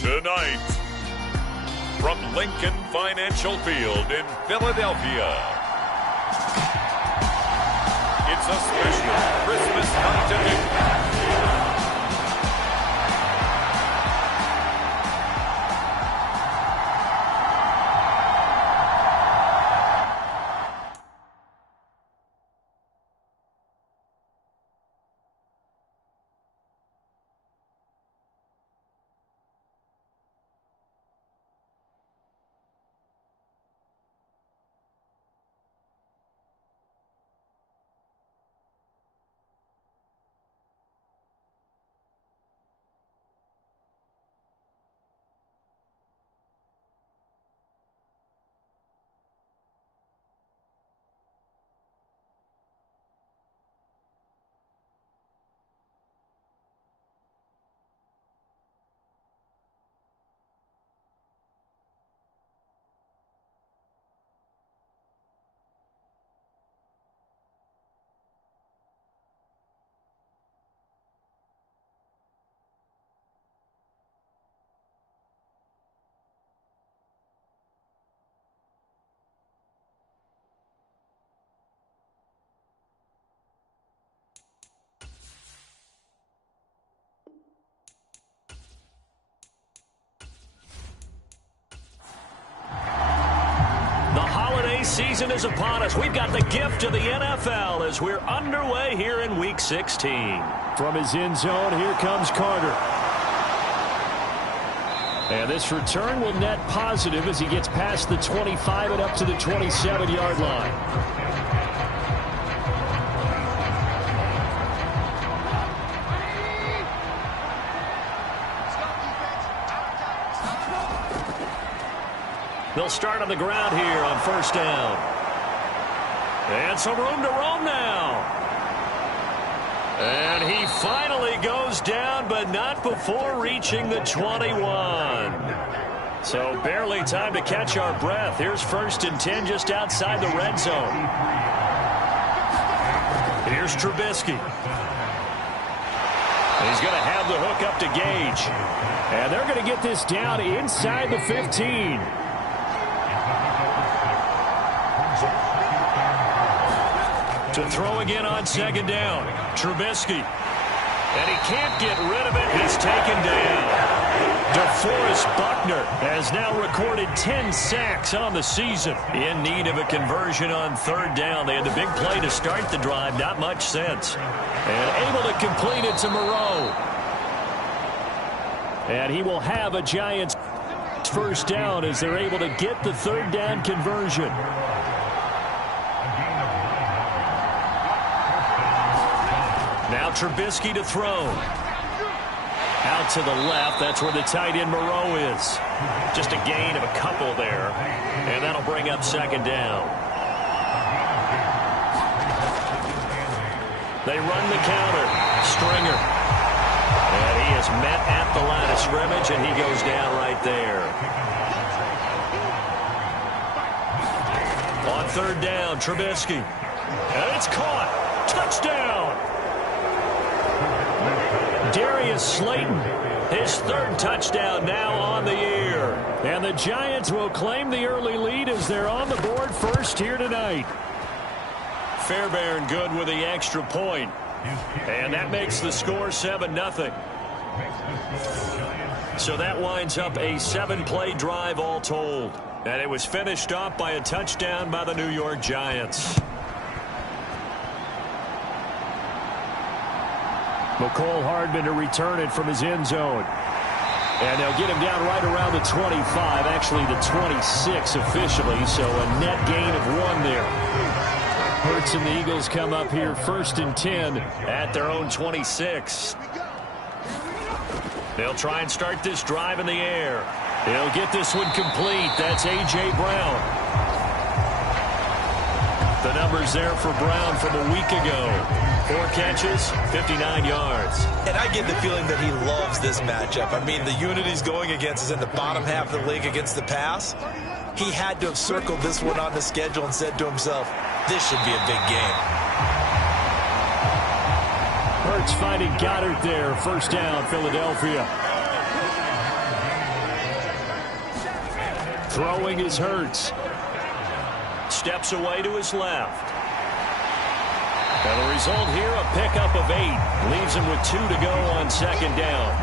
Tonight, from Lincoln Financial Field in Philadelphia, it's a special Christmas night edition. Season is upon us. We've got the gift of the NFL as we're underway here in Week 16. From his end zone, here comes Carter. And this return will net positive as he gets past the 25 and up to the 27-yard line. They'll start on the ground here on first down. And some room to roam now. And he finally goes down, but not before reaching the 21. So barely time to catch our breath. Here's first and 10 just outside the red zone. Here's Trubisky. He's going to have the hook up to Gage. And they're going to get this down inside the 15. To throw again on second down. Trubisky. And he can't get rid of it. He's taken down. DeForest Buckner has now recorded 10 sacks on the season. In need of a conversion on third down. They had the big play to start the drive. Not much sense. And able to complete it to Moreau. And he will have a Giants first down as they're able to get the third down conversion. Now Trubisky to throw. Out to the left. That's where the tight end Moreau is. Just a gain of a couple there. And that'll bring up second down. They run the counter. Stringer. And he is met at the line of scrimmage, and he goes down right there. On third down, Trubisky. And it's caught. Touchdown. Darius Slayton, his third touchdown now on the year. And the Giants will claim the early lead as they're on the board first here tonight. Fairbairn good with the extra point. And that makes the score 7-0. So that winds up a 7-play drive all told. And it was finished off by a touchdown by the New York Giants. McCole Hardman to return it from his end zone. And they'll get him down right around the 25, actually the 26 officially, so a net gain of 1 there. Hurts and the Eagles come up here first and 10 at their own 26. They'll try and start this drive in the air. They'll get this one complete. That's A.J. Brown. The numbers there for Brown from a week ago. 4 catches, 59 yards. And I get the feeling that he loves this matchup. I mean, the unit he's going against is in the bottom half of the league against the pass. He had to have circled this one on the schedule and said to himself, this should be a big game. Hurts finding Goddard there. First down, Philadelphia. Throwing is Hurts. Steps away to his left. And the result here, a pickup of 8. Leaves him with 2 to go on second down.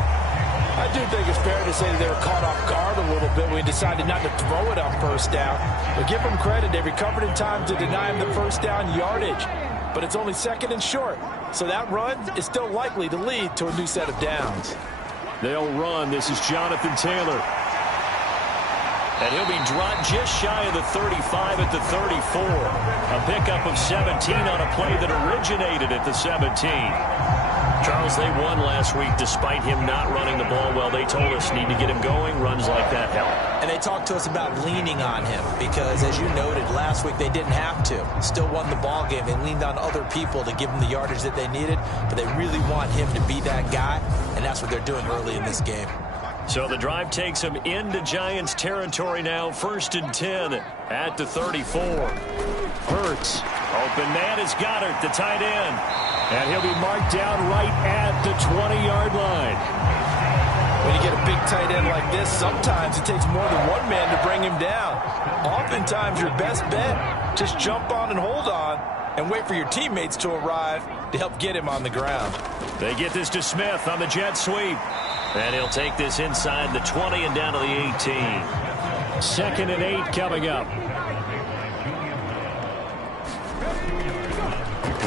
I do think it's fair to say that they were caught off guard a little bit when he decided not to throw it on first down. But give them credit. They recovered in time to deny him the first down yardage. But it's only second and short. So that run is still likely to lead to a new set of downs. They'll run. This is Jonathan Taylor. And he'll be dropped just shy of the 35 at the 34. A pickup of 17 on a play that originated at the 17. Charles, they won last week despite him not running the ball well. They told us need to get him going. Runs like that help. And they talked to us about leaning on him because, as you noted, last week they didn't have to. Still won the ball game. They leaned on other people to give them the yardage that they needed, but they really want him to be that guy, and that's what they're doing early in this game. So the drive takes him into Giants territory now. 1st and 10 at the 34. Hurts. Open man is Goddard, the tight end. And he'll be marked down right at the 20-yard line. When you get a big tight end like this, sometimes it takes more than one man to bring him down. Oftentimes your best bet, just jump on and hold on and wait for your teammates to arrive to help get him on the ground. They get this to Smith on the jet sweep. And he'll take this inside the 20 and down to the 18. 2nd and 8 coming up.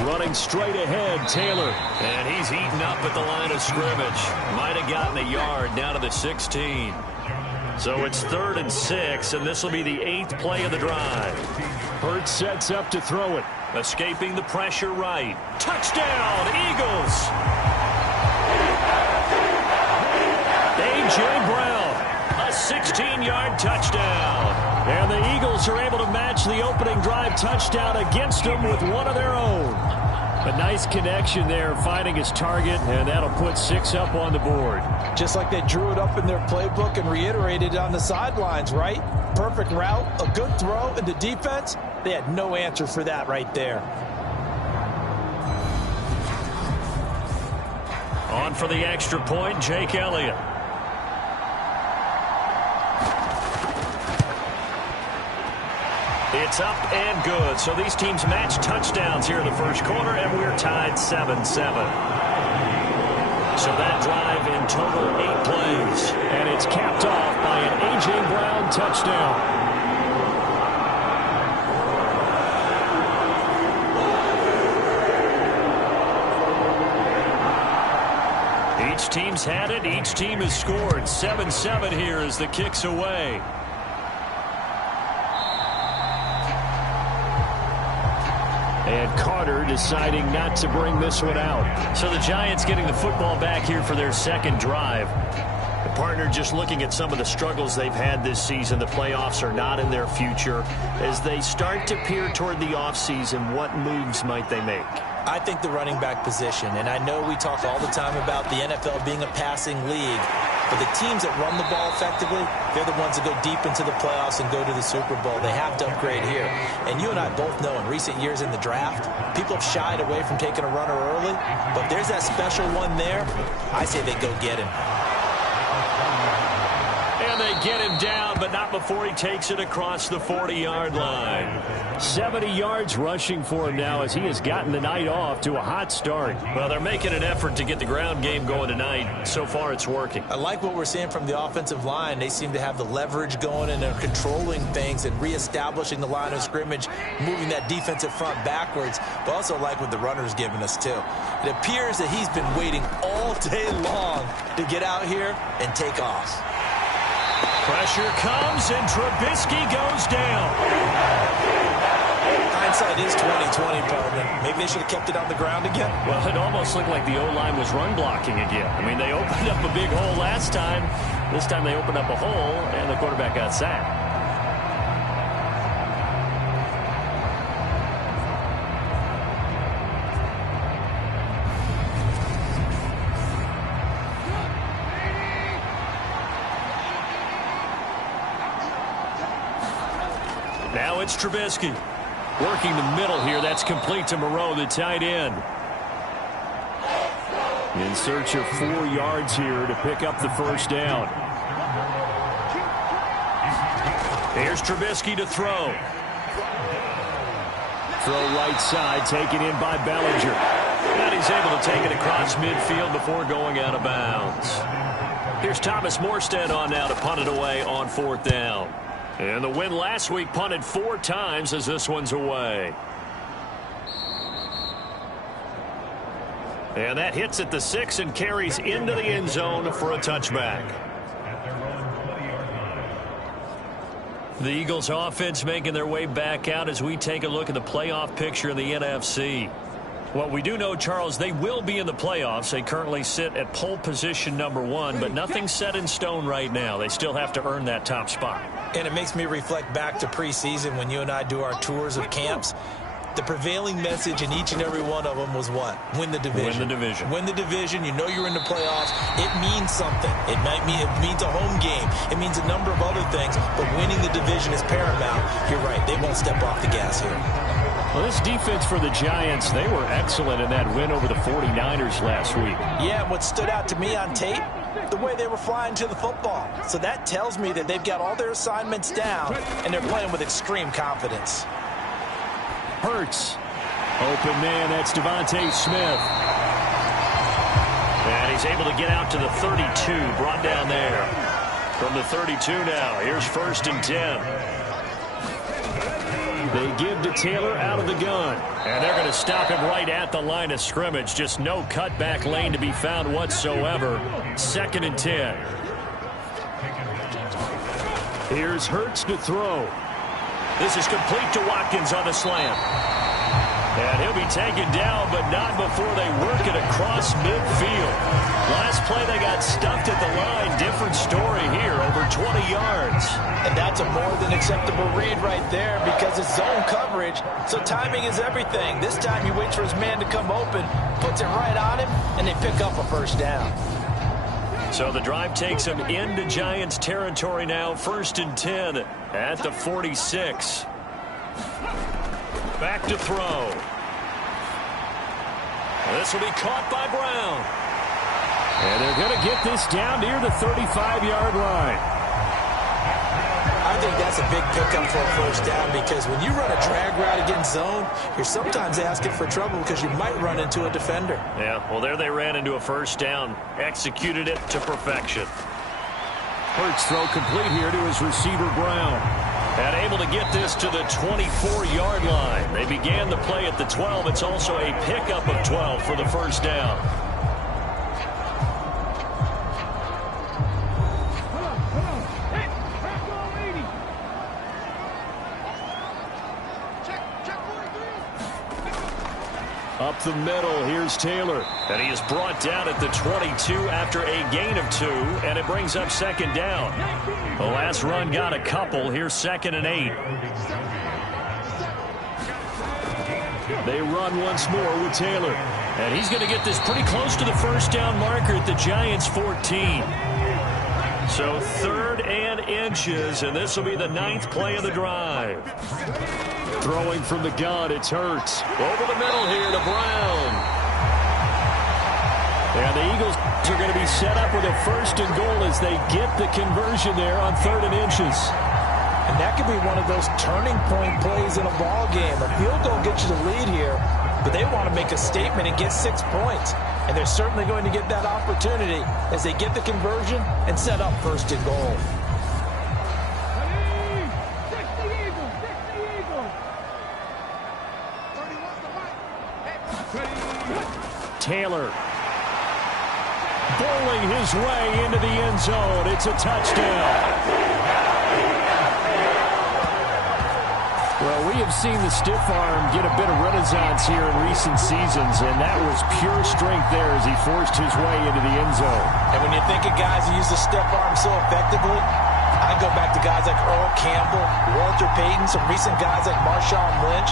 Running straight ahead, Taylor. And he's eaten up at the line of scrimmage. Might have gotten a yard down to the 16. So it's 3rd and 6, and this will be the 8th play of the drive. Hurts sets up to throw it. Escaping the pressure right. Touchdown, Eagles! A.J. Brown, a 16-yard touchdown. And the Eagles are able to match the opening drive touchdown against them with one of their own. A nice connection there, finding his target, and that'll put 6 up on the board. Just like they drew it up in their playbook and reiterated it on the sidelines, right? Perfect route, a good throw, and the defense, they had no answer for that right there. On for the extra point, Jake Elliott. It's up and good. So these teams match touchdowns here in the first quarter, and we're tied 7-7. So that drive in total 8 plays. And it's capped off by an A.J. Brown touchdown. Each team's had it. Each team has scored. 7-7 here as the kick's away. And Carter deciding not to bring this one out. So the Giants getting the football back here for their second drive. The partner just looking at some of the struggles they've had this season. The playoffs are not in their future. As they start to peer toward the offseason, what moves might they make? I think the running back position, and I know we talk all the time about the NFL being a passing league, but the teams that run the ball effectively, they're the ones that go deep into the playoffs and go to the Super Bowl. They have to upgrade here. And you and I both know in recent years in the draft, people have shied away from taking a runner early, but there's that special one there. I say they go get him. And they get him down, but not before he takes it across the 40-yard line. 70 yards rushing for him now as he has gotten the night off to a hot start. Well, they're making an effort to get the ground game going tonight. So far, it's working. I like what we're seeing from the offensive line. They seem to have the leverage going and are controlling things and reestablishing the line of scrimmage, moving that defensive front backwards, but also like what the runner's giving us, too. It appears that he's been waiting all day long to get out here and take off. Pressure comes, and Trubisky goes down. Hindsight is 20/20, partner. Maybe they should have kept it on the ground again. Well, it almost looked like the O-line was run blocking again. I mean, they opened up a big hole last time. This time they opened up a hole, and the quarterback got sacked. Now it's Trubisky. Working the middle here. That's complete to Moreau, the tight end. In search of 4 yards here to pick up the first down. Here's Trubisky to throw. Throw right side, taken in by Bellinger. And he's able to take it across midfield before going out of bounds. Here's Thomas Morstead on now to punt it away on 4th down. And the win last week punted 4 times as this one's away. And that hits at the 6 and carries into the end zone for a touchback. The Eagles offense making their way back out as we take a look at the playoff picture in the NFC. What we do know, Charles, they will be in the playoffs. They currently sit at pole position number 1, but nothing's set in stone right now. They still have to earn that top spot. And it makes me reflect back to preseason when you and I do our tours of camps. The prevailing message in each and every one of them was what? Win the division. Win the division. Win the division. You know you're in the playoffs. It means something. It means a home game. It means a number of other things, but winning the division is paramount. You're right. They won't step off the gas here. Well, this defense for the Giants, they were excellent in that win over the 49ers last week. Yeah, and what stood out to me on tape, the way they were flying to the football. So that tells me that they've got all their assignments down, and they're playing with extreme confidence. Hurts. Open man, that's Devontae Smith. And he's able to get out to the 32, brought down there. From the 32 now, here's 1st and 10. They give to Taylor out of the gun. And they're going to stop him right at the line of scrimmage. Just no cutback lane to be found whatsoever. 2nd and 10. Here's Hurts to throw. This is complete to Watkins on the slant. And he'll be taken down, but not before they work it across midfield. Last play, they got stuffed at the line. Different story here, over 20 yards. And that's a more than acceptable read right there because it's zone coverage, so timing is everything. This time he waits for his man to come open, puts it right on him, and they pick up a first down. So the drive takes him into Giants territory now. 1st and 10 at the 46. Back to throw. This will be caught by Brown. And they're going to get this down near the 35-yard line. I think that's a big pickup for a first down because when you run a drag route against zone, you're sometimes asking for trouble because you might run into a defender. Yeah, well, there they ran into a first down. Executed it to perfection. Hurts throw complete here to his receiver, Brown. And able to get this to the 24-yard line. They began the play at the 12. It's also a pickup of 12 for the first down. Up the middle, here's Taylor. And he is brought down at the 22 after a gain of 2, and it brings up 2nd down. The last run got a couple. Here's 2nd and 8. They run once more with Taylor. And he's going to get this pretty close to the first down marker at the Giants' 14. So 3rd and inches, and this will be the 9th play of the drive. Throwing from the gun, it's Hurts. Over the middle here to Brown. And the Eagles are going to be set up with a 1st and goal as they get the conversion there on 3rd and inches. And that could be one of those turning point plays in a ball game. A field goal gets you the lead here, but they want to make a statement and get 6 points. And they're certainly going to get that opportunity as they get the conversion and set up 1st and goal. Taylor bowling his way into the end zone. It's a touchdown. Well, we have seen the stiff arm get a bit of renaissance here in recent seasons, and that was pure strength there as he forced his way into the end zone. And when you think of guys who use the stiff arm so effectively, I go back to guys like Earl Campbell, Walter Payton, some recent guys like Marshawn Lynch.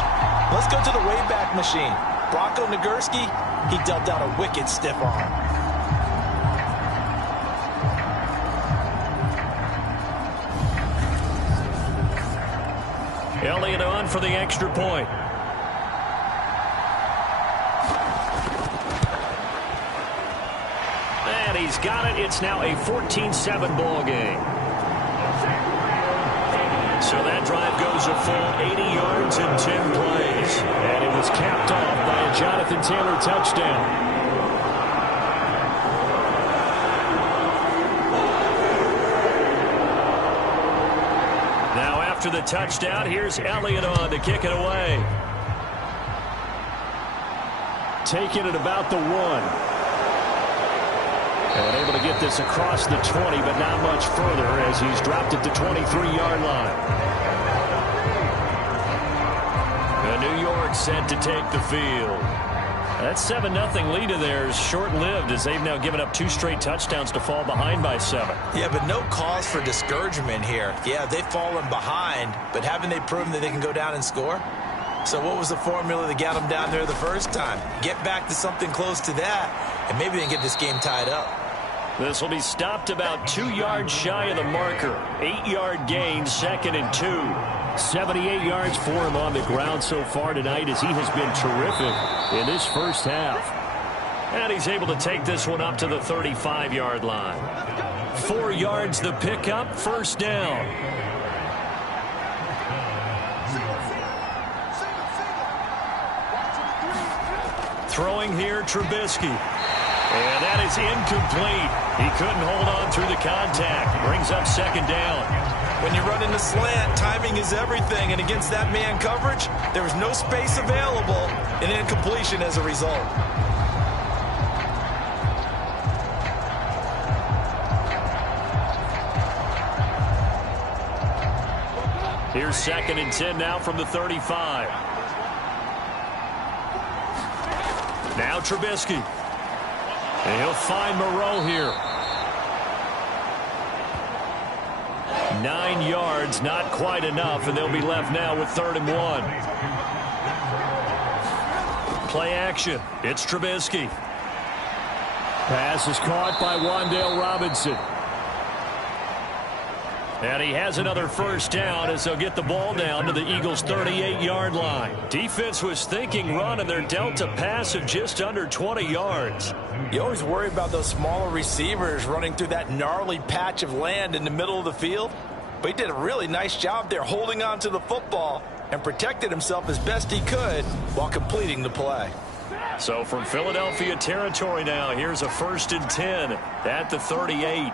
Let's go to the Wayback Machine. Bronco Nagurski, he dealt out a wicked stiff arm. Elliott on for the extra point. he's got it. It's now a 14-7 ball game. So that drive goes a full 80 yards in 10 plays. And it was capped off by a Jonathan Taylor touchdown. Now after the touchdown, here's Elliott on to kick it away. Taking it about the 1. And able to get this across the 20, but not much further as he's dropped it to 23-yard line. And New York set to take the field. That 7-0 lead of theirs short-lived as they've now given up 2 straight touchdowns to fall behind by 7. Yeah, but no cause for discouragement here. Yeah, they've fallen behind, but haven't they proven that they can go down and score? So what was the formula that got them down there the first time? Get back to something close to that, and maybe they can get this game tied up. This will be stopped about 2 yards shy of the marker. 8-yard gain, 2nd and 2. 78 yards for him on the ground so far tonight as he has been terrific in this first half. And he's able to take this one up to the 35-yard line. 4 yards the pickup, first down. Throwing here, Trubisky. And that is incomplete. He couldn't hold on through the contact. Brings up 2nd down. When you run in the slant, timing is everything. And against that man coverage, there was no space available. An incompletion as a result. Here's 2nd and 10 now from the 35. Now Trubisky. And he'll find Moreau here. 9 yards, not quite enough, and they'll be left now with 3rd and 1. Play action. It's Trubisky. Pass is caught by Wan'Dale Robinson. And he has another first down as they'll get the ball down to the Eagles' 38-yard line. Defense was thinking run, and they're dealt a pass of just under 20 yards. You always worry about those smaller receivers running through that gnarly patch of land in the middle of the field. But he did a really nice job there holding on to the football and protected himself as best he could while completing the play. So from Philadelphia territory now, here's a 1st and 10 at the 38.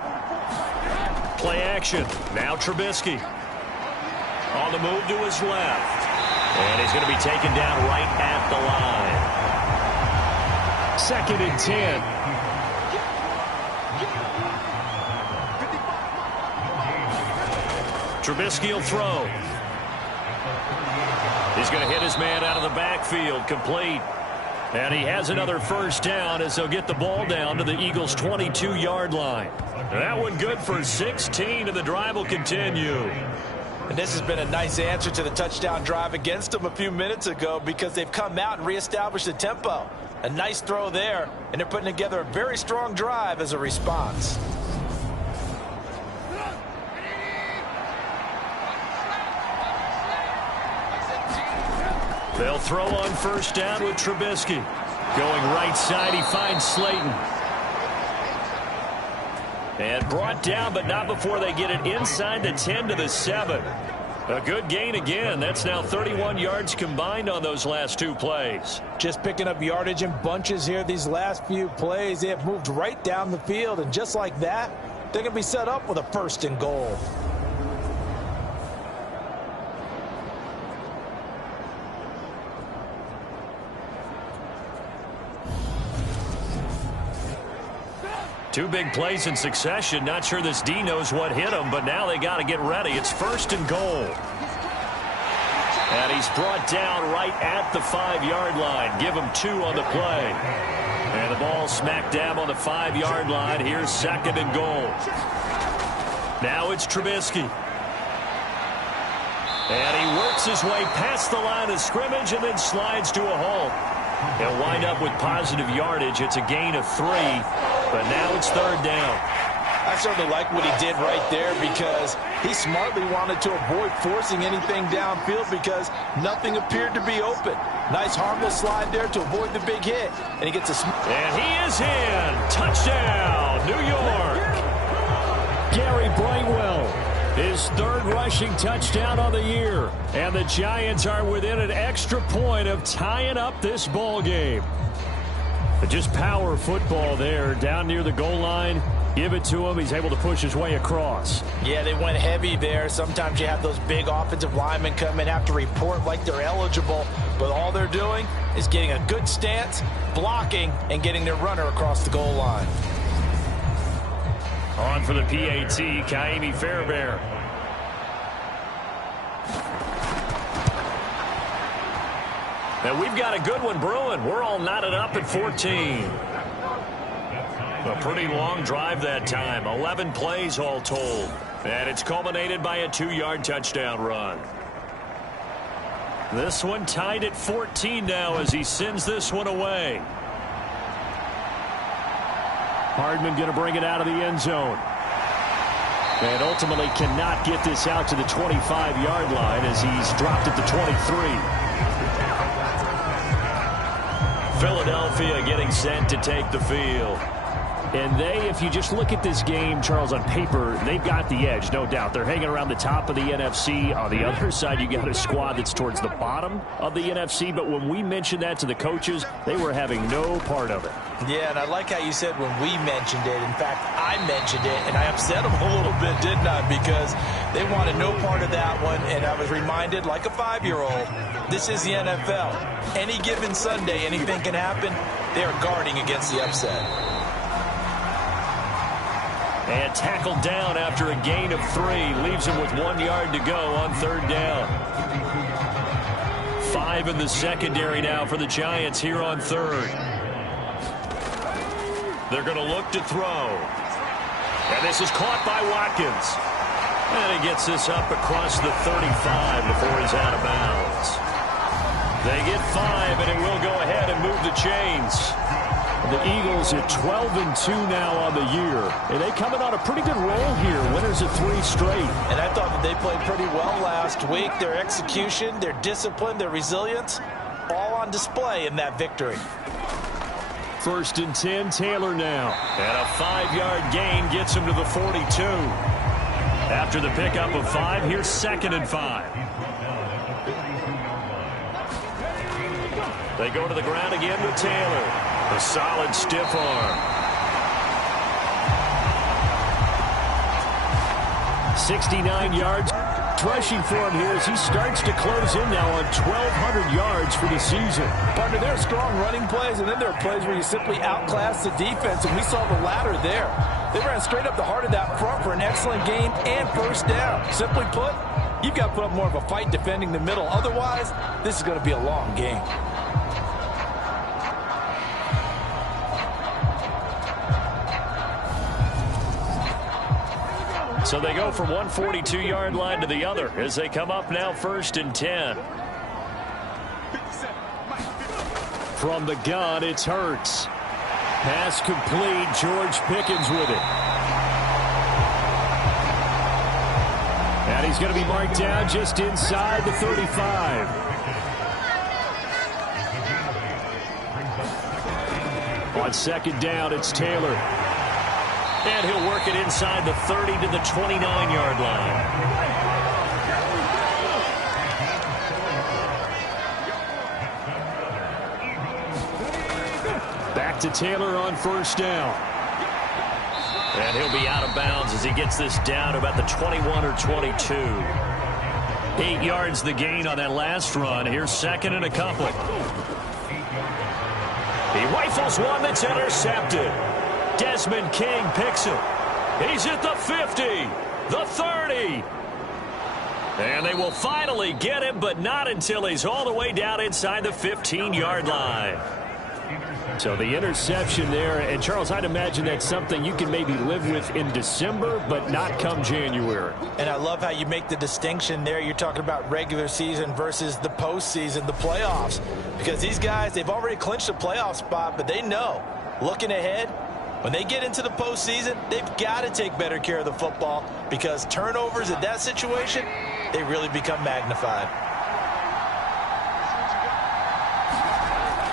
Play action. Now Trubisky. On the move to his left. And he's going to be taken down right at the line. 2nd and 10. Trubisky will throw. He's going to hit his man out of the backfield. Complete. And he has another first down as they'll get the ball down to the Eagles' 22-yard line. That one good for 16, and the drive will continue. And this has been a nice answer to the touchdown drive against them a few minutes ago because they've come out and reestablished the tempo. A nice throw there, and they're putting together a very strong drive as a response. They'll throw on first down with Trubisky. Going right side, he finds Slayton. And brought down, but not before they get it inside the 10 to the 7. A good gain again. That's now 31 yards combined on those last 2 plays. Just picking up yardage in bunches here these last few plays. They have moved right down the field, and just like that, they're going to be set up with a 1st and goal. Two big plays in succession. Not sure this D knows what hit him, but now they got to get ready. It's 1st and goal. And he's brought down right at the 5-yard line. Give him 2 on the play. And the ball smack dab on the 5-yard line. Here's 2nd and goal. Now it's Trubisky. And he works his way past the line of scrimmage and then slides to a halt. They'll wind up with positive yardage. It's a gain of 3. But now it's 3rd down. I certainly like what he did right there because he smartly wanted to avoid forcing anything downfield because nothing appeared to be open. Nice harmless slide there to avoid the big hit. And he gets a... And he is in. Touchdown, New York. Gary Brightwell, his third rushing touchdown on the year. And the Giants are within an extra point of tying up this ball game. But just power football there down near the goal line. Give it to him. He's able to push his way across. Yeah, they went heavy there. Sometimes you have those big offensive linemen come in, have to report like they're eligible. But all they're doing is getting a good stance, blocking, and getting their runner across the goal line. On for the PAT, Kaimi Fairbairn. And we've got a good one brewing. We're all knotted up at 14. A pretty long drive that time. 11 plays all told. And it's culminated by a 2-yard touchdown run. This one tied at 14 now as he sends this one away. Hardman going to bring it out of the end zone. And ultimately cannot get this out to the 25-yard line as he's dropped at the 23. Philadelphia getting set to take the field. And they, if you just look at this game, Charles, on paper, they've got the edge, no doubt. They're hanging around the top of the NFC. On the other side, you got a squad that's towards the bottom of the NFC. But when we mentioned that to the coaches, they were having no part of it. Yeah, and I like how you said when we mentioned it. In fact, I mentioned it, and I upset them a little bit, didn't I? Because they wanted no part of that one, and I was reminded, like a 5-year-old, this is the NFL. Any given Sunday, anything can happen. They are guarding against the upset. And tackled down after a gain of 3. Leaves him with 1 yard to go on 3rd down. 5 in the secondary now for the Giants here on 3rd. They're going to look to throw. And this is caught by Watkins. And he gets this up across the 35 before he's out of bounds. They get 5, and it will go ahead and move the chains. The Eagles at 12-2 now on the year. And they coming on a pretty good roll here. Winners of 3 straight. And I thought that they played pretty well last week. Their execution, their discipline, their resilience, all on display in that victory. 1st and 10, Taylor now. And a 5-yard gain gets him to the 42. After the pickup of 5, here's 2nd and 5. They go to the ground again with Taylor. A solid stiff arm. 69 yards rushing for him here as he starts to close in now on 1,200 yards for the season. Partner, there are strong running plays, and then there are plays where you simply outclass the defense, and we saw the latter there. They ran straight up the heart of that front for an excellent game and 1st down. Simply put, you've got to put up more of a fight defending the middle. Otherwise, this is going to be a long game. So they go from one 42-yard line to the other as they come up now 1st and 10. From the gun, it's Hurts. Pass complete. George Pickens with it. And he's going to be marked down just inside the 35. On 2nd down, it's Taylor. And he'll work it inside the 30 to the 29-yard line. Back to Taylor on 1st down. And he'll be out of bounds as he gets this down to about the 21 or 22. 8 yards the gain on that last run. Here's 2nd and a couple. He rifles one that's intercepted. Desmond King picks it. He's at the 50, the 30. And they will finally get him, but not until he's all the way down inside the 15-yard line. So the interception there, and Charles, I'd imagine that's something you can maybe live with in December, but not come January. And I love how you make the distinction there. You're talking about regular season versus the postseason, the playoffs. Because these guys, they've already clinched a playoff spot, but they know, looking ahead, When they get into the postseason, they've got to take better care of the football because turnovers in that situation, they really become magnified.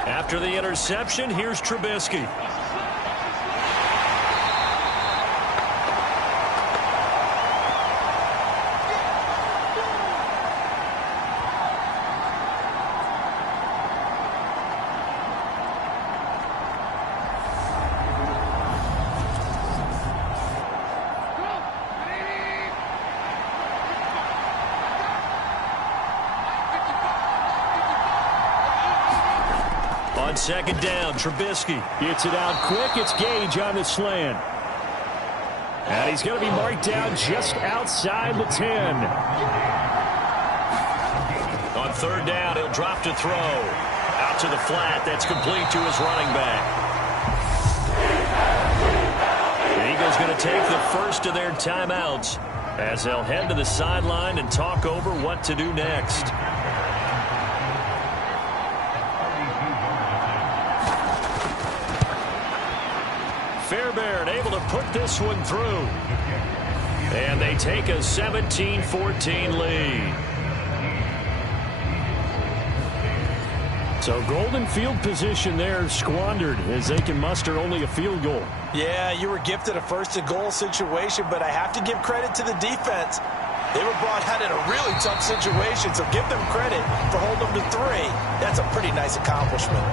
After the interception, here's Trubisky. On second down, Trubisky gets it out quick. It's Gage on the slant. And he's going to be marked down just outside the 10. On third down, he'll drop to throw. Out to the flat. That's complete to his running back. The Eagles going to take the first of their timeouts as they'll head to the sideline and talk over what to do next. Fairbairn able to put this one through. And they take a 17-14 lead. So golden field position there squandered as they can muster only a field goal. Yeah, you were gifted a first-and-goal situation, but I have to give credit to the defense. They were brought out in a really tough situation, so give them credit for holding them to 3. That's a pretty nice accomplishment.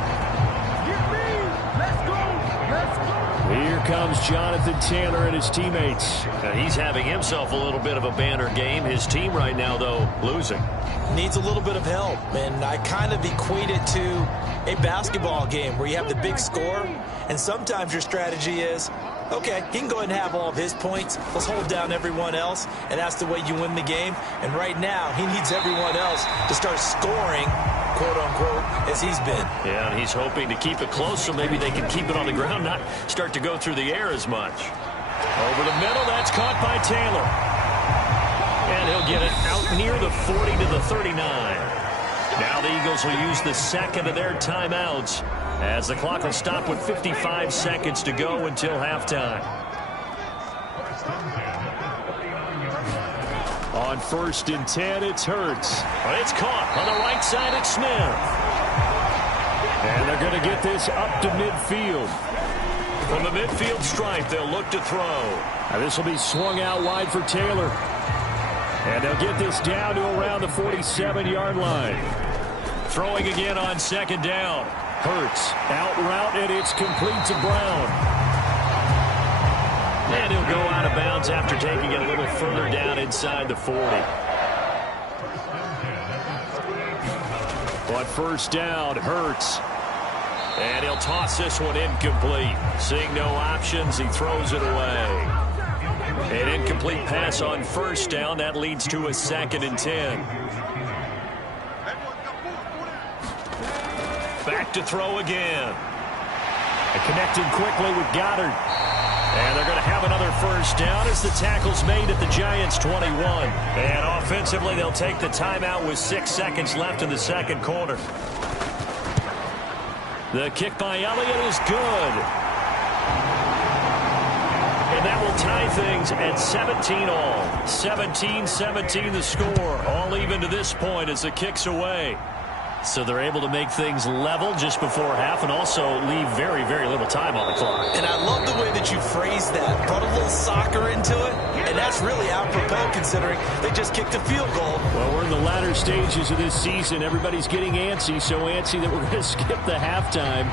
Here comes Jonathan Taylor and his teammates. He's having himself a little bit of a banner game. His team right now, though, losing. Needs a little bit of help, and I kind of equate it to a basketball game where you have the big score, and sometimes your strategy is, okay, he can go ahead and have all of his points. Let's hold down everyone else, and that's the way you win the game. And right now, he needs everyone else to start scoring, quote-unquote, as he's been. Yeah, and he's hoping to keep it close so maybe they can keep it on the ground, not start to go through the air as much. Over the middle, that's caught by Taylor. And he'll get it out near the 40 to the 39. Now the Eagles will use the second of their timeouts as the clock will stop with 55 seconds to go until halftime. On 1st and 10, it's Hurts. But it's caught on the right side. It's Smith. And they're going to get this up to midfield. From the midfield stripe, they'll look to throw. Now this will be swung out wide for Taylor. And they'll get this down to around the 47-yard line. Throwing again on second down. Hurts out route, and it's complete to Brown. And he'll go out of bounds after taking it a little further down inside the 40. On 1st down, Hurts. And he'll toss this one incomplete. Seeing no options, he throws it away. An incomplete pass on 1st down. That leads to a 2nd and 10. Back to throw again. Connecting quickly with Goddard. And they're going to have another 1st down as the tackle's made at the Giants' 21. And offensively, they'll take the timeout with 6 seconds left in the second quarter. The kick by Elliott is good. And that will tie things at 17 all. 17-17 the score. All even to this point as the kick's away. So they're able to make things level just before half and also leave very, very little time on the clock. And I love the way that you phrased that. Brought a little soccer into it. And that's really apropos considering they just kicked a field goal. Well, we're in the latter stages of this season. Everybody's getting antsy, so antsy that we're going to skip the halftime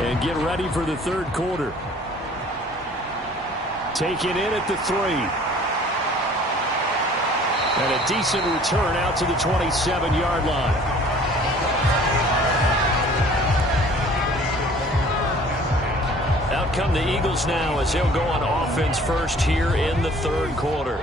and get ready for the 3rd quarter. Take it in at the 3. And a decent return out to the 27-yard line. Out come the Eagles now as they'll go on offense first here in the 3rd quarter.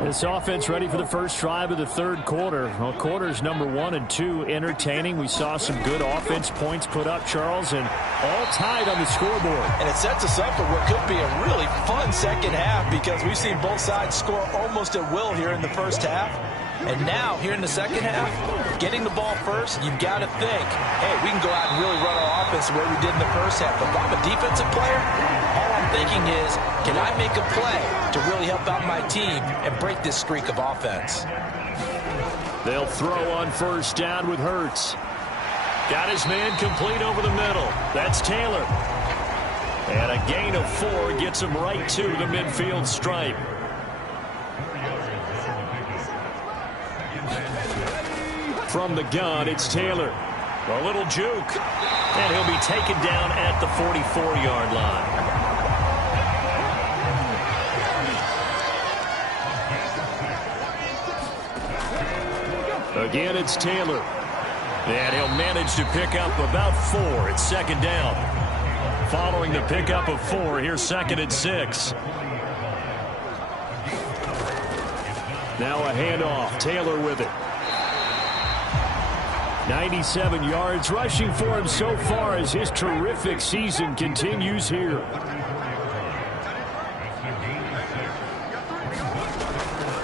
This offense ready for the first drive of the 3rd quarter. Well, quarters number 1 and 2 entertaining. We saw some good offense points put up, Charles, and all tied on the scoreboard. And it sets us up for what could be a really fun second half because we've seen both sides score almost at will here in the first half. And now, here in the second half, getting the ball first, you've got to think, hey, we can go out and really run our offense the way we did in the first half. But if I'm a defensive player, all I'm thinking is, can I make a play to really help out my team and break this streak of offense? They'll throw on first down with Hurts. Got his man complete over the middle. That's Taylor. And a gain of 4 gets him right to the midfield stripe. From the gun, it's Taylor. A little juke. And he'll be taken down at the 44-yard line. Again, it's Taylor. And he'll manage to pick up about 4. It's second down. Following the pickup of 4, here's 2nd and 6. Now a handoff. Taylor with it. 97 yards rushing for him so far as his terrific season continues here.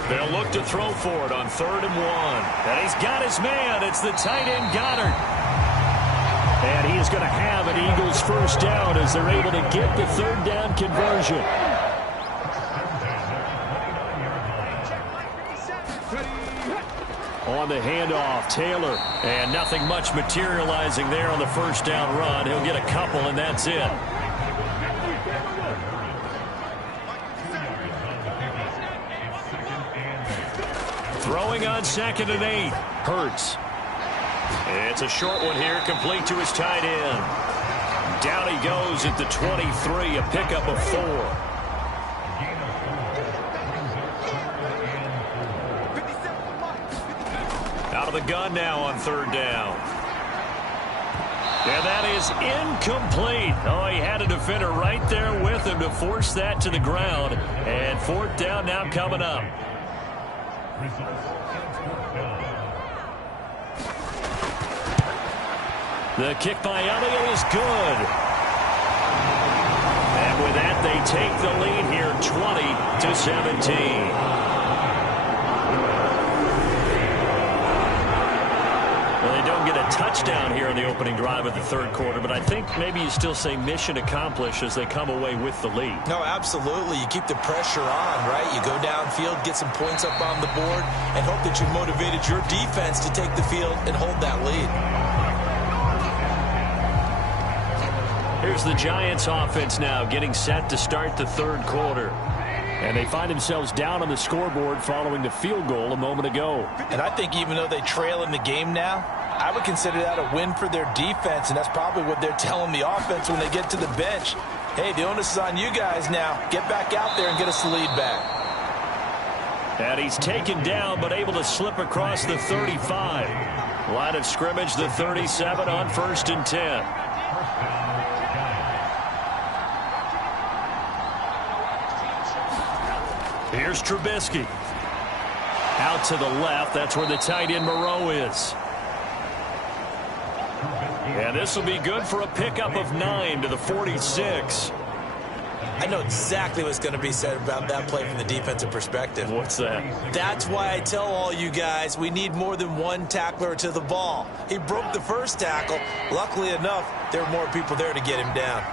They'll look to throw for it on 3rd and 1. And he's got his man. It's the tight end Goddard. And he is going to have an Eagles first down as they're able to get the 3rd down conversion. On the handoff, Taylor. And nothing much materializing there on the first down run. He'll get a couple, and that's it. Throwing on 2nd and 8. Hurts. It's a short one here, complete to his tight end. Down he goes at the 23, a pickup of 4. Out of the gun now on 3rd down. And that is incomplete. Oh, he had a defender right there with him to force that to the ground. And 4th down now coming up. The kick by Elliott is good. And with that, they take the lead here 20-17. Well, they don't get a touchdown here in the opening drive of the 3rd quarter, but I think maybe you still say mission accomplished as they come away with the lead. No, absolutely. You keep the pressure on, right? You go downfield, get some points up on the board, and hope that you've motivated your defense to take the field and hold that lead. Here's the Giants offense now getting set to start the 3rd quarter. And they find themselves down on the scoreboard following the field goal a moment ago. And I think even though they trail in the game now, I would consider that a win for their defense, and that's probably what they're telling the offense when they get to the bench. Hey, the onus is on you guys now. Get back out there and get us the lead back. And he's taken down but able to slip across the 35. Line of scrimmage, the 37 on 1st and 10. Here's Trubisky. Out to the left. That's where the tight end Moreau is. And this will be good for a pickup of 9 to the 46. I know exactly what's going to be said about that play from the defensive perspective. What's that? That's why I tell all you guys we need more than one tackler to the ball. He broke the first tackle. Luckily enough, there were more people there to get him down.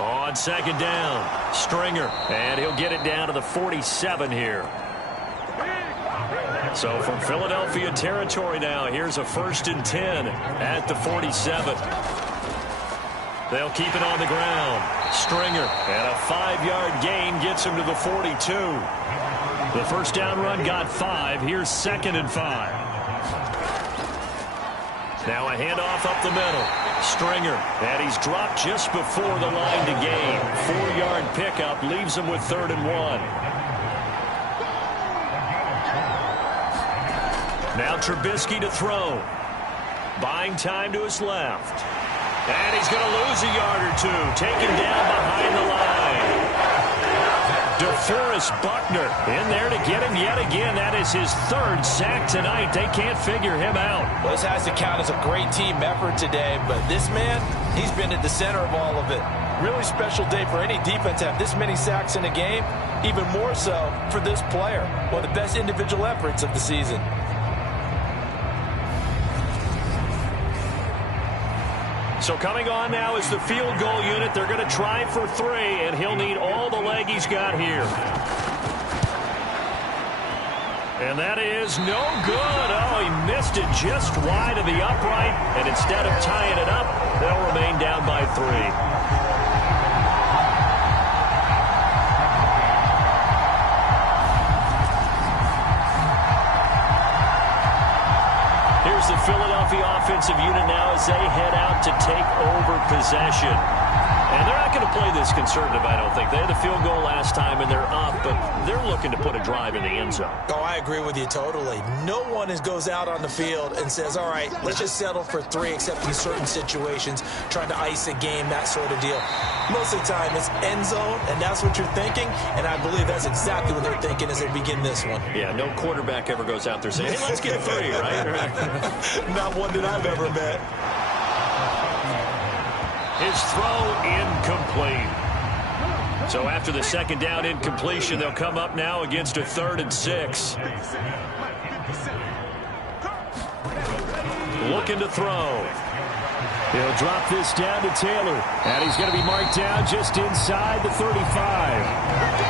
On 2nd down, Stringer, and he'll get it down to the 47 here. So from Philadelphia territory now, here's a 1st and 10 at the 47. They'll keep it on the ground. Stringer, and a 5-yard gain gets him to the 42. The first down run got 5. Here's 2nd and 5. Now a handoff up the middle. Stringer, and he's dropped just before the line to gain. 4-yard pickup leaves him with 3rd and 1. Now Trubisky to throw. Buying time to his left. And he's going to lose a yard or 2. Taken down behind the line. DeForest Buckner in there to get him yet again. That is his 3rd sack tonight. They can't figure him out. Well, this has to count as a great team effort today, but this man, he's been at the center of all of it. Really special day for any defense to have this many sacks in a game, even more so for this player. One of the best individual efforts of the season. So coming on now is the field goal unit. They're going to try for 3, and he'll need all the leg he's got here. And that is no good. Oh, he missed it just wide of the upright, and instead of tying it up, they'll remain down by 3. The Philadelphia offensive unit now as they head out to take over possession. And they're not going to play this conservative, I don't think. They had the field goal last time, and they're up, but they're looking to put a drive in the end zone. Oh, I agree with you totally. No one goes out on the field and says, all right, let's just settle for 3, except in certain situations, trying to ice a game, that sort of deal. Most of the time, it's end zone, and that's what you're thinking, and I believe that's exactly what they're thinking as they begin this one. Yeah, no quarterback ever goes out there saying, hey, let's get 3, right? Not one that I've ever met. His throw incomplete. So after the second down incompletion, they'll come up now against a 3rd and 6. Looking to throw. He'll drop this down to Taylor. And he's going to be marked down just inside the 35.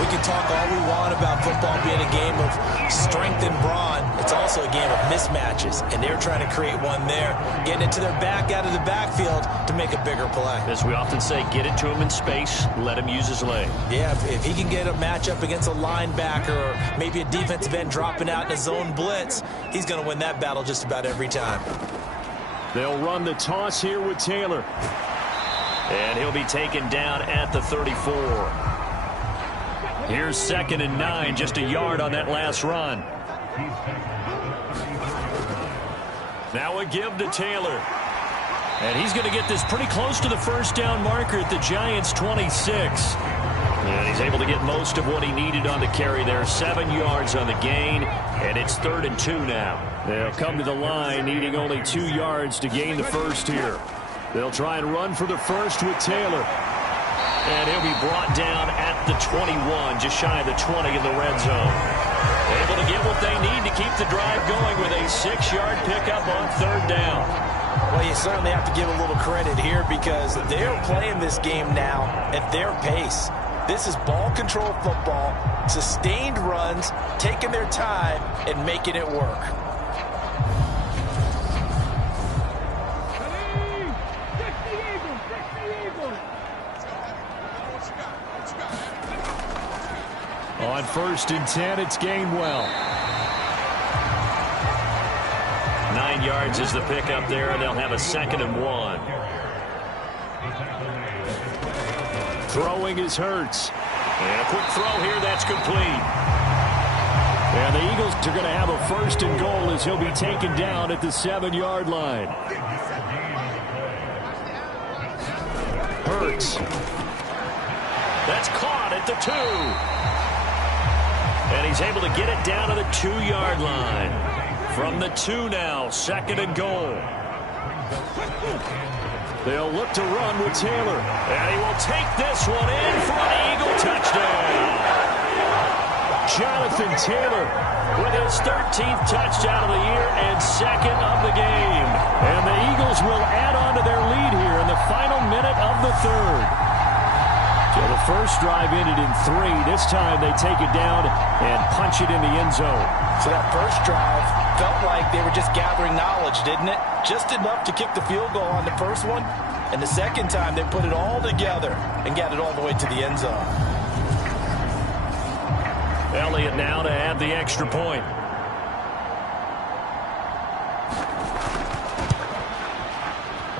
We can talk all we want about football being a game of strength and brawn. It's also a game of mismatches, and they're trying to create one there, getting it to their back out of the backfield to make a bigger play. As we often say, get it to him in space, let him use his leg. Yeah, if he can get a matchup against a linebacker or maybe a defensive end dropping out in a zone blitz, he's going to win that battle just about every time. They'll run the toss here with Taylor. And he'll be taken down at the 34. Here's 2nd and 9, just a yard on that last run. Now a give to Taylor. And he's going to get this pretty close to the first down marker at the Giants' 26. And he's able to get most of what he needed on the carry there. 7 yards on the gain, and it's 3rd and 2 now. They'll come to the line needing only 2 yards to gain the first here. They'll try and run for the first with Taylor. And he'll be brought down at the 21, just shy of the 20 in the red zone. Able to get what they need to keep the drive going with a 6-yard pickup on 3rd down. Well, you certainly have to give a little credit here because they're playing this game now at their pace. This is ball control football, sustained runs, taking their time, and making it work. On 1st and 10, it's Gainwell. 9 yards is the pickup there, and they'll have a 2nd and 1. Throwing is Hurts. And a quick throw here, that's complete. And the Eagles are going to have a 1st and goal as he'll be taken down at the 7-yard line. Hurts. That's caught at the 2. And he's able to get it down to the 2-yard line. From the 2 now, 2nd and goal. They'll look to run with Taylor. And he will take this one in for an Eagle touchdown. Jonathan Taylor with his 13th touchdown of the year and 2nd of the game. And the Eagles will add on to their lead here in the final minute of the 3rd. So the first drive ended in 3. This time they take it down and punch it in the end zone. So that first drive felt like they were just gathering knowledge, didn't it? Just enough to kick the field goal on the first one. And the second time they put it all together and got it all the way to the end zone. Elliott now to add the extra point.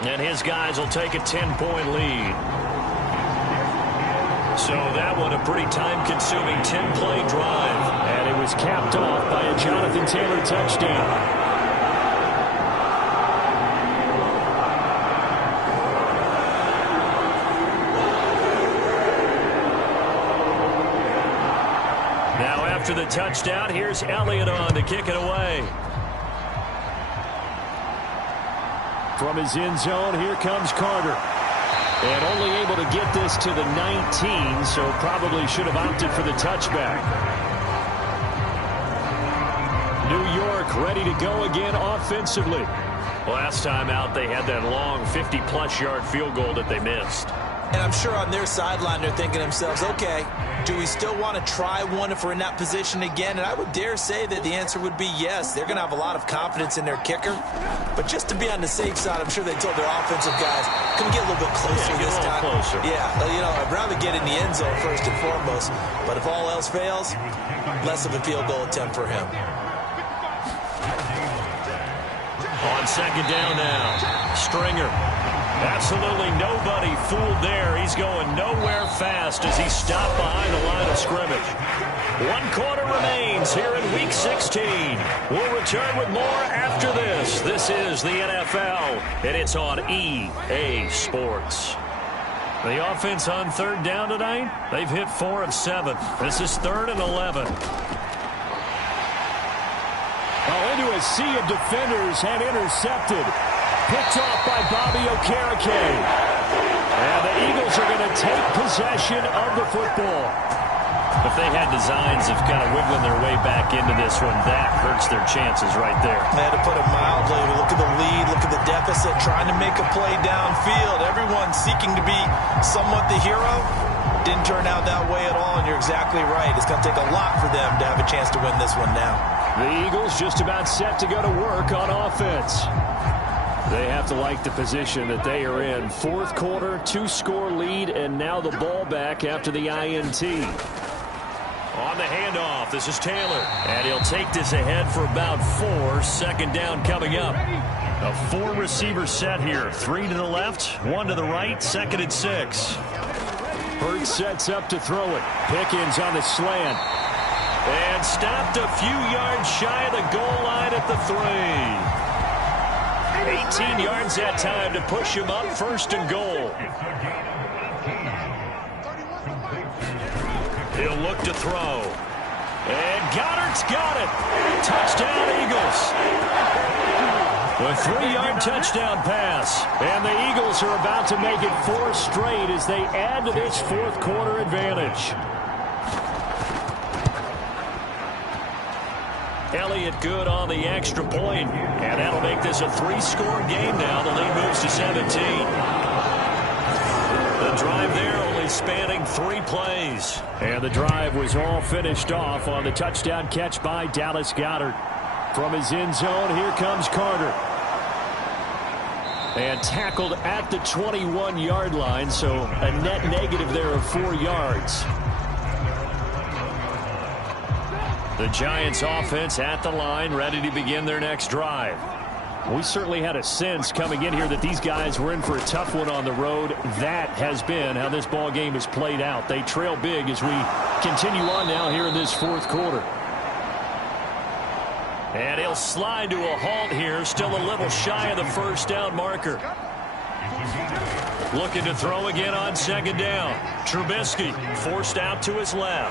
And his guys will take a 10-point lead. So that one a pretty time-consuming 10-play drive. And it was capped off by a Jonathan Taylor touchdown. Now after the touchdown, here's Elliott on to kick it away. From his end zone, here comes Carter. And only able to get this to the 19, so probably should have opted for the touchback. New York work, ready to go again offensively. Last time out, they had that long 50-plus yard field goal that they missed. And I'm sure on their sideline they're thinking to themselves, okay, do we still want to try one if we're in that position again? And I would dare say that the answer would be yes. They're going to have a lot of confidence in their kicker. But just to be on the safe side, I'm sure they told their offensive guys, can we get a little bit closer this time? Closer. Yeah, you know, I'd rather get in the end zone first and foremost. But if all else fails, less of a field goal attempt for him. On second down now, Stringer. Absolutely nobody fooled there. He's going nowhere fast as he stopped behind the line of scrimmage. 1 quarter remains here in Week 16. We'll return with more after this. This is the NFL, and it's on EA Sports. The offense on third down tonight, they've hit 4 of 7. This is 3rd and 11. Into a sea of defenders and intercepted. Picked off by Bobby Okereke. And the Eagles are going to take possession of the football. If they had designs of kind of wiggling their way back into this one, that hurts their chances right there. They had to put it mildly. Look at the lead, look at the deficit, trying to make a play downfield. Everyone seeking to be somewhat the hero. Didn't turn out that way at all, and you're exactly right. It's going to take a lot for them to have a chance to win this one now. The Eagles just about set to go to work on offense. They have to like the position that they are in. 4th quarter, 2-score lead, and now the ball back after the INT. On the handoff, this is Taylor. And he'll take this ahead for about 4. Second down coming up. A 4-receiver set here. 3 to the left, 1 to the right, 2nd and 6. Hurts sets up to throw it. Pickens on the slant. And stopped a few yards shy of the goal line at the 3. 18 yards that time to push him up, 1st and goal. He'll look to throw. And Goddard's got it. Touchdown, Eagles. A 3-yard touchdown pass. And the Eagles are about to make it 4 straight as they add to this 4th quarter advantage. Elliott good on the extra point, and that'll make this a 3-score game now. The lead moves to 17. The drive there only spanning 3 plays. And the drive was all finished off on the touchdown catch by Dallas Goedert. From his end zone, here comes Carter. And tackled at the 21-yard line, so a net negative there of 4 yards. The Giants offense at the line, ready to begin their next drive. We certainly had a sense coming in here that these guys were in for a tough one on the road. That has been how this ball game has played out. They trail big as we continue on now here in this 4th quarter. And he'll slide to a halt here, still a little shy of the 1st down marker. Looking to throw again on second down. Trubisky forced out to his left.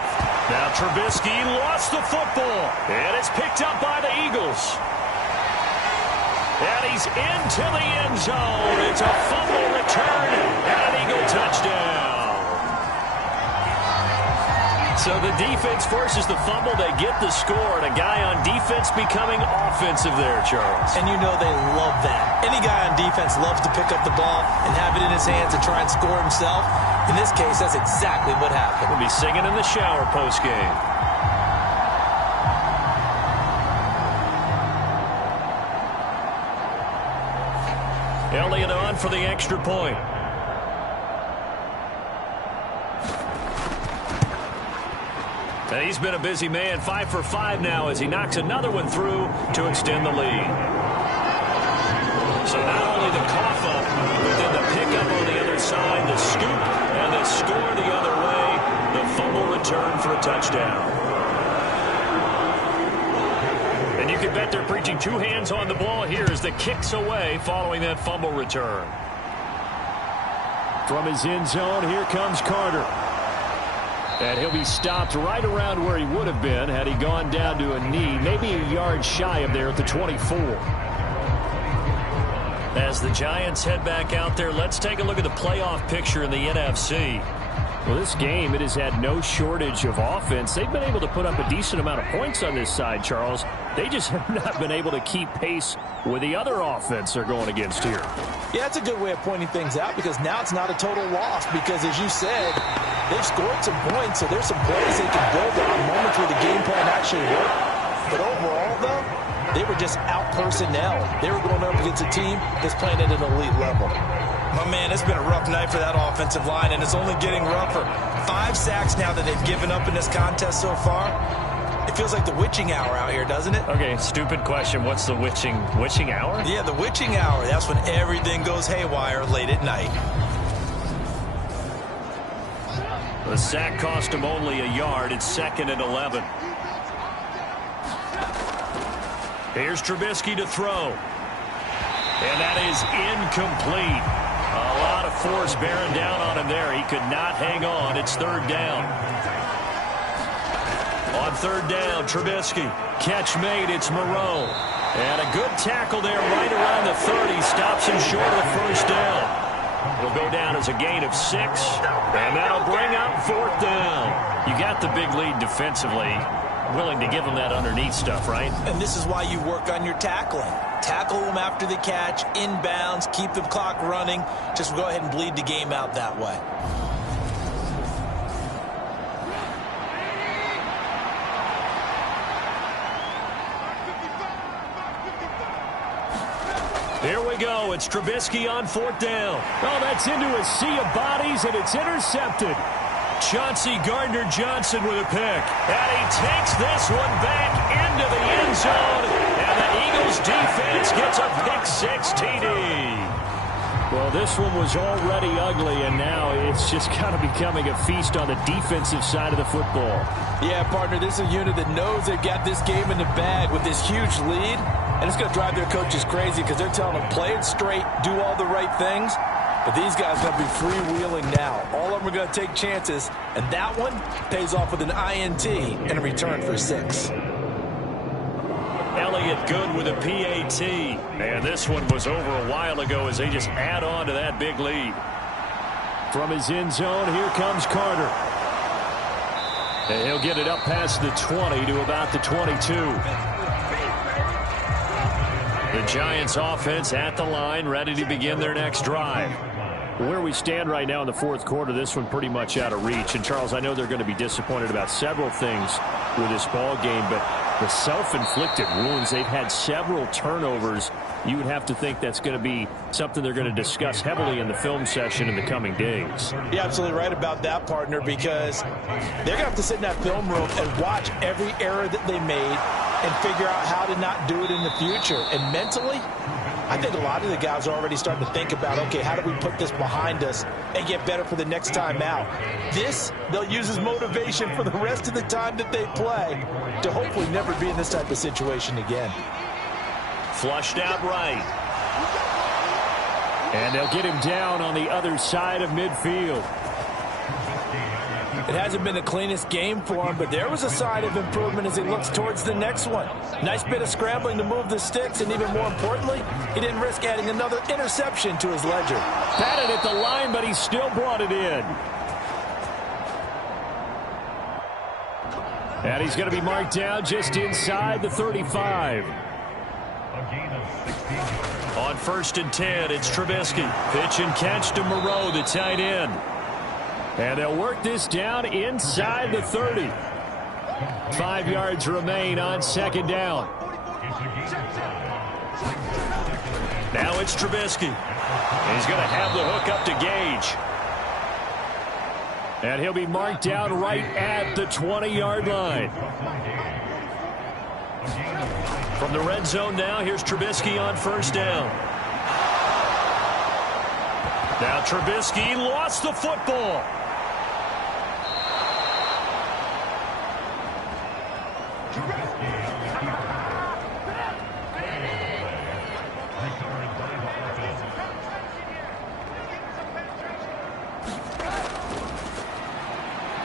Now Trubisky lost the football. And it's picked up by the Eagles. And he's into the end zone. It's a fumble return and an Eagle touchdown. So the defense forces the fumble. They get the score. And a guy on defense becoming offensive there, Charles. And you know they love that. Any guy on defense loves to pick up the ball and have it in his hands and try and score himself. In this case, that's exactly what happened. We'll be singing in the shower post-game. Elliott on for the extra point. And he's been a busy man, 5 for 5 now as he knocks another one through to extend the lead. So not only the cough up, but then the pickup on the other side, the scoop, and the score the other way, the fumble return for a touchdown. And you can bet they're preaching 2 hands on the ball here as the kicks away following that fumble return. From his end zone, here comes Carter. And he'll be stopped right around where he would have been had he gone down to a knee, maybe a yard shy of there at the 24. As the Giants head back out there, let's take a look at the playoff picture in the NFC. Well, this game, it has had no shortage of offense. They've been able to put up a decent amount of points on this side, Charles. They just have not been able to keep pace with the other offense they're going against here. Yeah, that's a good way of pointing things out because now it's not a total loss because, as you said, they've scored some points, so there's some plays they can build on, moments where the game plan actually worked. But overall, though, they were just out personnel. They were going up against a team that's playing at an elite level. My man, it's been a rough night for that offensive line, and it's only getting rougher. 5 sacks now that they've given up in this contest so far. It feels like the witching hour out here, doesn't it? Okay, stupid question. What's the witching hour? Yeah, the witching hour. That's when everything goes haywire late at night. The sack cost him only a yard. It's 2nd and 11. Here's Trubisky to throw. And that is incomplete. A lot of force bearing down on him there. He could not hang on. It's 3rd down. On 3rd down, Trubisky. Catch made. It's Moreau. And a good tackle there right around the 30. Stops him short of the 1st down. It'll go down as a gain of 6. And that'll bring up 4th down. You got the big lead defensively. Willing to give them that underneath stuff, right? And this is why you work on your tackling. Tackle them after the catch, inbounds, keep the clock running. Just go ahead and bleed the game out that way. Here we go. It's Trubisky on 4th down. Oh, that's into a sea of bodies, and it's intercepted. Chauncey Gardner-Johnson with a pick. And he takes this one back into the end zone. And the Eagles defense gets a pick-6 TD. Well, this one was already ugly, and now it's just kind of becoming a feast on the defensive side of the football. Yeah, partner, this is a unit that knows they've got this game in the bag with this huge lead. And it's going to drive their coaches crazy because they're telling them, play it straight, do all the right things. But these guys are going to be freewheeling now. All of them are going to take chances, and that one pays off with an INT and a return for 6. Elliott good with a PAT. And this one was over a while ago as they just add on to that big lead. From his end zone, here comes Carter. And he'll get it up past the 20 to about the 22. The Giants offense at the line, ready to begin their next drive. Where we stand right now in the 4th quarter, this one pretty much out of reach. And, Charles, I know they're going to be disappointed about several things with this ball game, but the self-inflicted wounds, they've had several turnovers. You would have to think that's going to be something they're going to discuss heavily in the film session in the coming days. You're absolutely right about that, partner, because they're going to have to sit in that film room and watch every error that they made and figure out how to not do it in the future. And mentally, I think a lot of the guys are already starting to think about, okay, how do we put this behind us and get better for the next time out? This, they'll use as motivation for the rest of the time that they play to hopefully never be in this type of situation again. Flushed out right. And they'll get him down on the other side of midfield. It hasn't been the cleanest game for him, but there was a sign of improvement as he looks towards the next one. Nice bit of scrambling to move the sticks, and even more importantly, he didn't risk adding another interception to his ledger. Patted at the line, but he still brought it in. And he's going to be marked down just inside the 35. On 1st and 10, it's Trubisky. Pitch and catch to Moreau, the tight end. And they'll work this down inside the 30. 5 yards remain on 2nd down. Now it's Trubisky. He's going to have the hook up to Gage. And he'll be marked down right at the 20-yard line. From the red zone now, here's Trubisky on 1st down. Now Trubisky lost the football.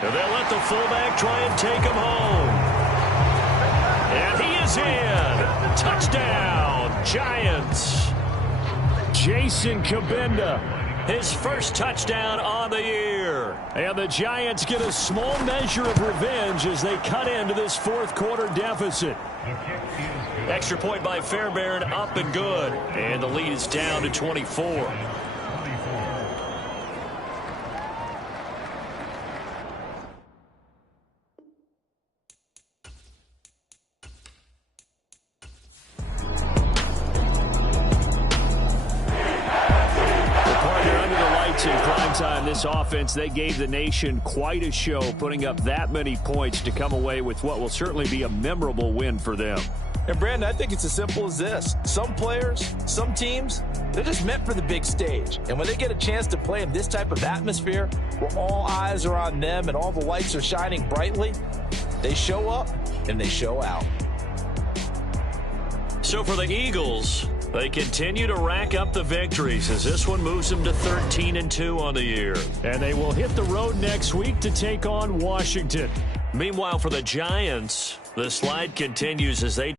And they'll let the fullback try and take him home. And he is in. Touchdown, Giants. Jason Kabinda. His first touchdown on the year. And the Giants get a small measure of revenge as they cut into this fourth quarter deficit. Extra point by Fairbairn, up and good. And the lead is down to 24. In prime time, this offense, they gave the nation quite a show, putting up that many points to come away with what will certainly be a memorable win for them. And, Brandon, I think it's as simple as this. Some players, some teams, they're just meant for the big stage. And when they get a chance to play in this type of atmosphere where all eyes are on them and all the lights are shining brightly, they show up and they show out. So for the Eagles, they continue to rack up the victories as this one moves them to 13-2 on the year. And they will hit the road next week to take on Washington. Meanwhile, for the Giants, the slide continues as they